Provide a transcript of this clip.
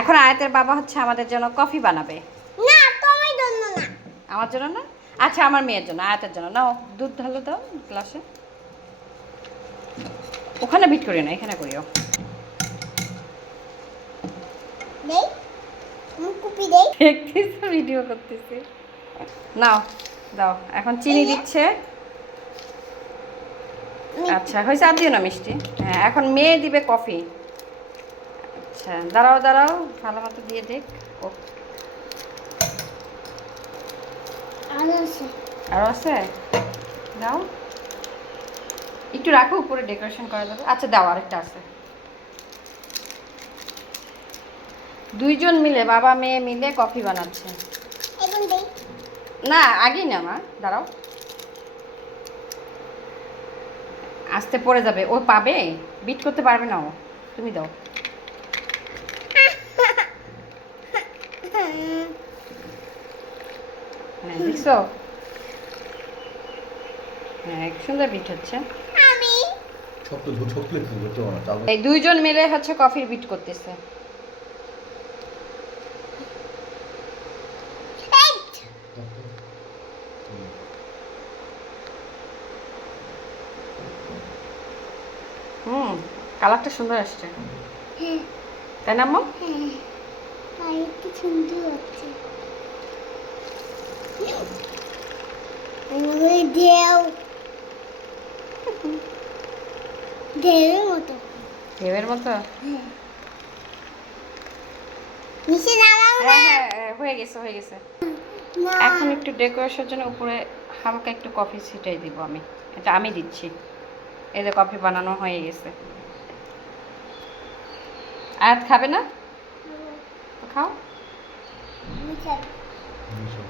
এখন আয়াতের বাবা হচ্ছে আমাদের জন্য কফি বানাবে। না তোমার জন্য না। আমার জন্য না? আচ্ছা, আমার মেয়ের জন্য, আয়াতের জন্য। নাও, দুধ ঢালো দাও গ্লাসে। ওখানে বিট করিও না, এখানে করিও। দেই মুখ কুপি দেই। দেখতেছি, ভিডিও করতেছি। নাও, দাও। এখন চিনি দিচ্ছে। আচ্ছা, হয়েছে, আর দিও না মিষ্টি। হ্যাঁ, এখন মেয়ে দিবে কফি। আচ্ছা, দাঁড়াও দাঁড়াও, ভালো মতো দিয়ে দেখ। ও, আরো আছে। আরও আছে? দাও, একটু রাখো, উপরে ডেকোরেশন করা যাবে। আচ্ছা, দাও, আরেকটা আছে। দুইজন মিলে, বাবা মেয়ে মিলে কফি বানাচ্ছে। এখন দেই। না, আগেই না মা, দাঁড়াও। আস্তে পড়ে যাবে, ও পাবে, বিট করতে পারবে না ও। তুমি দাও। হ্যাঁ, দেখছো? হ্যাঁ, সুন্দর বিট হচ্ছে। আমি শক্ত শক্ত একটু ধরতে পারো না তাহলে। এই দুইজন মিলে হচ্ছে কফির বিট করতেছে। কালারটা সুন্দর আসছে, হ্যাঁ তাই না আম্মু? হ্যাঁ আর একটু সুন্দর হচ্ছে। আমাকে দেও ঢেউয়ের মতো। ঢেউয়ের মতো? হ্যাঁ নিচে নামাও না। হ্যাঁ হ্যাঁ, হয়ে গেছে হয়ে গেছে। না এখন একটু ডেকোরেশনের জন্য উপরে হালকা একটু কফি ছিটাই দিব আমি। এটা আমি দিচ্ছি। এই যে কফি বানানো হয়ে গেছে। আয়াত খাবে না? তো খাও। নিচে বুঝছো?